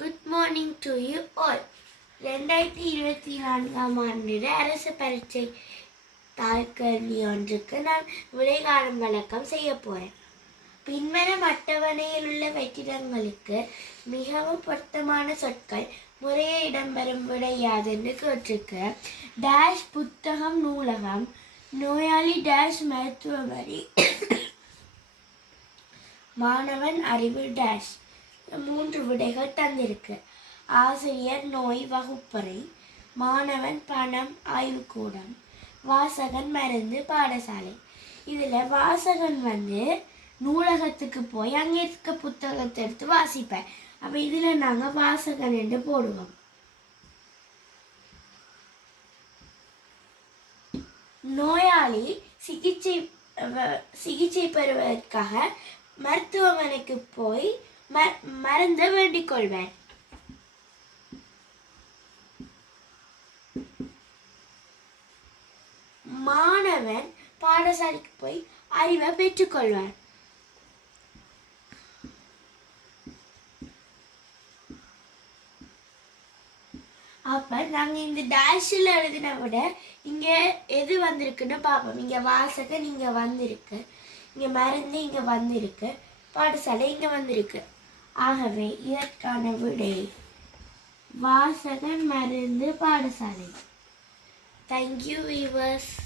Good morning to you all. 2024 ஆண்டு அரசு பரீட்சை தாழ்கல்வி ஒன்றுக்கு நான் விடைகாணும் வழக்கம் செய்ய போகிறேன். பின்வரும் அட்டவணையில் உள்ள வெற்றிடங்களுக்கு மிகவும் பொருத்தமான சொற்கள் முறையே இடம்பெறும் விடை யாதென்று கேட்டிருக்கு. டேஷ் புத்தகம் நூலகம், நோயாளி டேஷ் மருத்துவமனை, மாணவன் அறிவு டேஷ். 3 விடைகள் தந்திருக்கு. ஆசிரியர் நோய் வகுப்பறை, மாணவன் பணம் ஆய்வுக்கூடம், வாசகன் மருந்து பாடசாலை. இதில் வாசகன் நூலகத்துக்கு போய் அங்கே இருக்க புத்தகத்தை எடுத்து வாசிப்பேன். அப்போ இதில் நாங்கள் வாசகன் என்று போடுவோம். நோயாளி சிகிச்சை பெறுவதற்காக மருத்துவமனைக்கு போய் மருந்தை வேண்டிக் கொள்வேன். மாணவன் பாடசாலைக்கு போய் அறிவை பெற்றுக்கொள்வான். அப்ப நாங்க இந்த டேஷில் எழுதின விட இங்க எது வந்திருக்குன்னு பார்ப்போம். இங்க வாசகன் இங்க வந்திருக்கு, இங்க மருந்து இங்க வந்திருக்கு, பாடசாலை இங்க வந்திருக்கு. ஆகவே இதற்கான விடை வாசகன் மருந்து பாடசாலை. Thank you viewers.